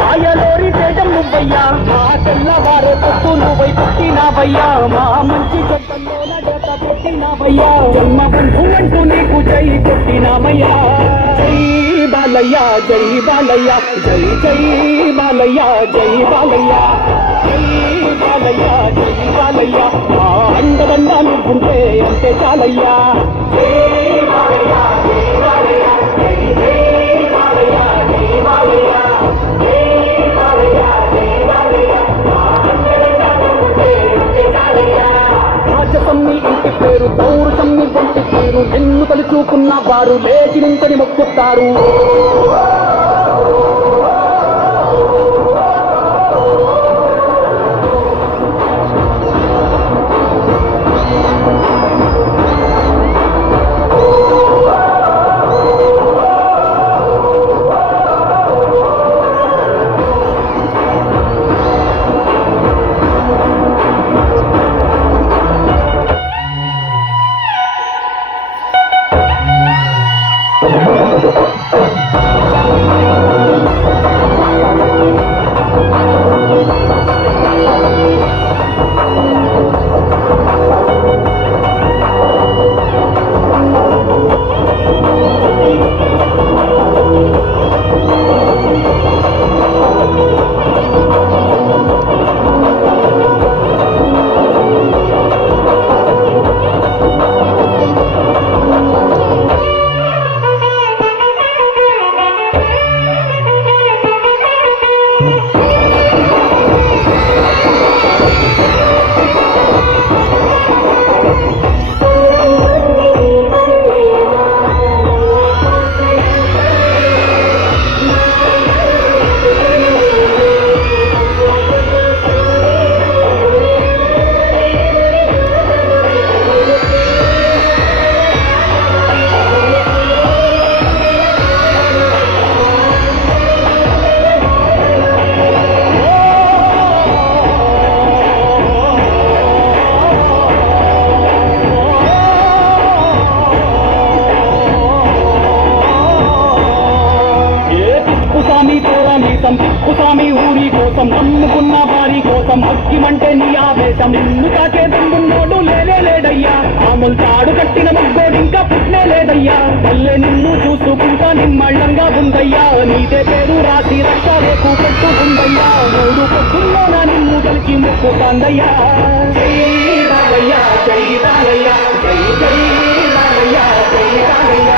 రాయలోరి తేజం నువ్వయ్యా మా తెల్లవారే పొత్తు నువ్వై పుట్టినావయ్యా మా మంచి చెట్టల్లోన చేత పెట్టినావయ్యా జన్మ బంధు అంటూ నీకు జై కొట్టినామయ్యా జై బాలయ్య జై బాలయ్య జై జై బాలయ్య జై బాలయ్య జై బాలయ్య జై బాలయ్య మా అండదండ నువ్వుంటే అంతే చాలయ్యా జై బాలయ్య జై బాలయ్య జై జై బాలయ్య జై బాలయ్య జై బాలయ్య జై బాలయ్య మా అండదండ నువ్వుంటే అంతే చాలయ్యా రాజసమ్మి ఇంటి పేరు పౌరుషమ్మి వంటి పేరు నిన్ను తలుచుకున్న వారు లేచి నించని మొక్కుతారు కుసామి ఊరి కోసం నమ్ముకున్న వారి కోసం అగ్గిమంటే నీ ఆవేశం నిన్ను తాకే దమ్మున్నోడు లేడయ్యా మామూలు తాడు కట్టిన ముగ్గోడు ఇంకా పుట్నే లేదయ్యా పల్లె నిన్ను చూసుకుంటా నిమ్మళ్ళంగా ఉందయ్యా నీదే పేరు రాసి రక్షాలకు పెట్టుకుందయ్యా మూడు పొద్దుల్లోన నిన్ను కలిసి మొక్కుతాందయ్యా జై రామయ్య జై రామయ్య జై జై రామయ్య జై రామయ్య